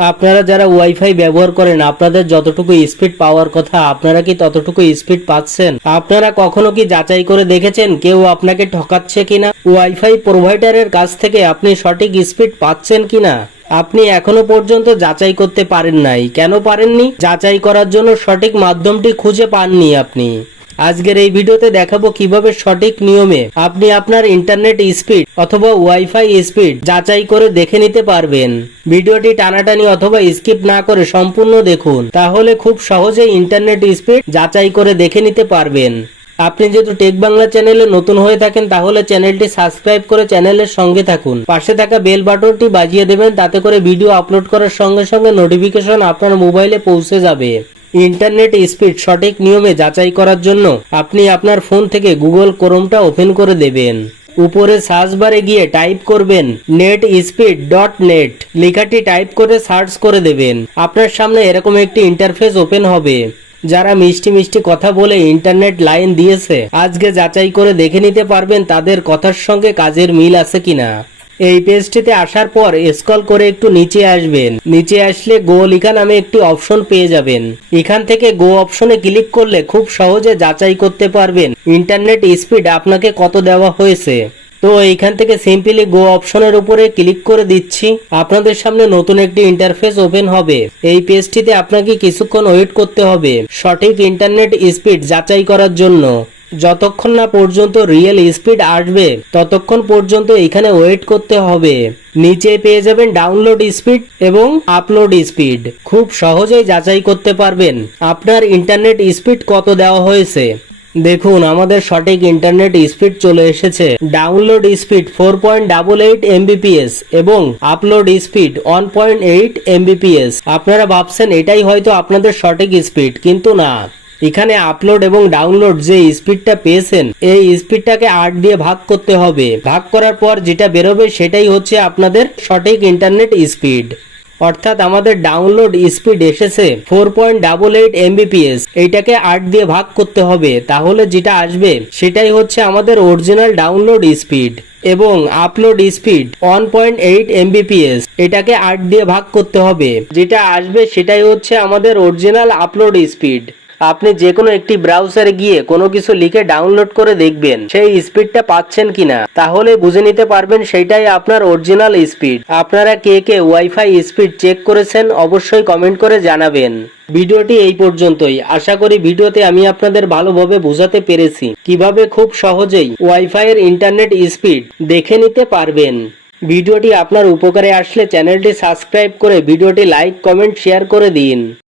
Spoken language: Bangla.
আপনারা যারা ওয়াইফাই ব্যবহার করেন আপনাদের যতটুকু স্পিড পাওয়ার কথা আপনারা কি ততটুকু স্পিড পাচ্ছেন? আপনারা কখনো কি যাচাই করে দেখেছেন কেউ আপনাকে ঠকাচ্ছে কিনা? ওয়াইফাই প্রোভাইডারের কাছ থেকে আপনি সঠিক স্পিড পাচ্ছেন কিনা আপনি এখনো পর্যন্ত যাচাই করতে পারেন নাই। কেন পারেননি? যাচাই করার জন্য সঠিক মাধ্যমটি খুঁজে পাননি আপনি। আজকের এই ভিডিওতে দেখাবো কিভাবে সঠিক নিয়মে আপনি আপনার ইন্টারনেট স্পিড অথবা ওয়াইফাই স্পিড যাচাই করে দেখে নিতে পারবেন। ভিডিওটি টানাটানি অথবা স্কিপ না করে সম্পূর্ণ দেখুন, তাহলে খুব সহজেই ইন্টারনেট স্পিড যাচাই করে দেখে নিতে পারবেন। আপনি যেহেতু টেক বাংলা চ্যানেলে নতুন হয়ে থাকেন তাহলে চ্যানেলটি সাবস্ক্রাইব করে চ্যানেলের সঙ্গে থাকুন। পাশে থাকা বেল বাটনটি বাজিয়ে দেবেন, তাতে করে ভিডিও আপলোড করার সঙ্গে সঙ্গে নোটিফিকেশন আপনার মোবাইলে পৌঁছে যাবে। ইন্টারনেট স্পিড সঠিক নিয়মে যাচাই করার জন্য আপনি আপনার ফোন থেকে গুগল ক্রোমটা ওপেন করে দেবেন। উপরে সার্চ বারে গিয়ে টাইপ করবেন netspeed.net, লেখাটি টাইপ করে সার্চ করে দেবেন। আপনার সামনে এরকম একটি ইন্টারফেস ওপেন হবে। যারা মিষ্টি মিষ্টি কথা বলে ইন্টারনেট লাইন দিয়েছে আজকে যাচাই করে দেখে নিতে পারবেন তাদের কথার সঙ্গে কাজের মিল আছে কিনা। এই পেজটিতে আসার পর স্ক্রল করে একটু নিচে আসবেন। নিচে আসলে গো লেখা নামে একটি অপশন পেয়ে যাবেন। এখান থেকে গো অপশনে ক্লিক করলে খুব সহজে যাচাই করতে পারবেন ইন্টারনেট স্পিড আপনাকে কত দেওয়া হয়েছে। তো এইখান থেকে সিম্পলি গো অপশনের উপরে ক্লিক করে দিচ্ছি। আপনাদের সামনে নতুন একটি ইন্টারফেস ওপেন হবে। এই পেজটিতে আপনাকে কিছুক্ষণ ওয়েট করতে হবে সঠিক ইন্টারনেট স্পিড যাচাই করার জন্য। যতক্ষণ না পর্যন্ত রিয়েল স্পিড আসবে ততক্ষণ পর্যন্ত এখানে ওয়েট করতে হবে। নিচে পেয়ে যাবেন ডাউনলোড স্পিড এবং আপলোড স্পিড। খুব সহজেই যাচাই করতে পারবেন আপনার ইন্টারনেট স্পিড কত দেওয়া হয়েছে। দেখুন আমাদের সঠিক ইন্টারনেট স্পিড চলে এসেছে। ডাউনলোড স্পিড 4.88 Mbps এবং আপলোড স্পিড 1.8 Mbps। আপনারা ভাবছেন এটাই হয়তো আপনাদের সঠিক স্পিড, কিন্তু না। এখানে আপলোড এবং ডাউনলোড যে স্পিডটা পেয়েছেন এই স্পিডটাকে 8 দিয়ে ভাগ করতে হবে। ভাগ করার পর যেটা বেরোবে সেটাই হচ্ছে আপনাদের সঠিক ইন্টারনেট স্পিড। অর্থাৎ আমাদের ডাউনলোড স্পিড এসেছে 4.88 Mbps। এইটাকে 8 দিয়ে ভাগ করতে হবে, তাহলে যেটা আসবে সেটাই হচ্ছে আমাদের অরিজিনাল ডাউনলোড স্পিড। এবং আপলোড স্পিড 1.8 Mbps, এটাকে 8 দিয়ে ভাগ করতে হবে, যেটা আসবে সেটাই হচ্ছে আমাদের অরিজিনাল আপলোড স্পিড। আপনি যে কোনো একটি ব্রাউজারে গিয়ে কোনো কিছু লিখে ডাউনলোড করে দেখবেন সেই স্পিডটা পাচ্ছেন কিনা, তাহলে বুঝে নিতে পারবেন সেইটাই আপনার অরিজিনাল স্পিড। আপনারা কে কে ওয়াইফাই স্পিড চেক করেছেন অবশ্যই কমেন্ট করে জানাবেন। ভিডিওটি এই পর্যন্তই। আশা করি ভিডিওতে আমি আপনাদের ভালোভাবে বোঝাতে পেরেছি কিভাবে খুব সহজেই ওয়াইফাই এর ইন্টারনেট স্পিড দেখে নিতে পারবেন। ভিডিওটি আপনার উপকারে আসলে চ্যানেলটি সাবস্ক্রাইব করে ভিডিওটি লাইক কমেন্ট শেয়ার করে দিন।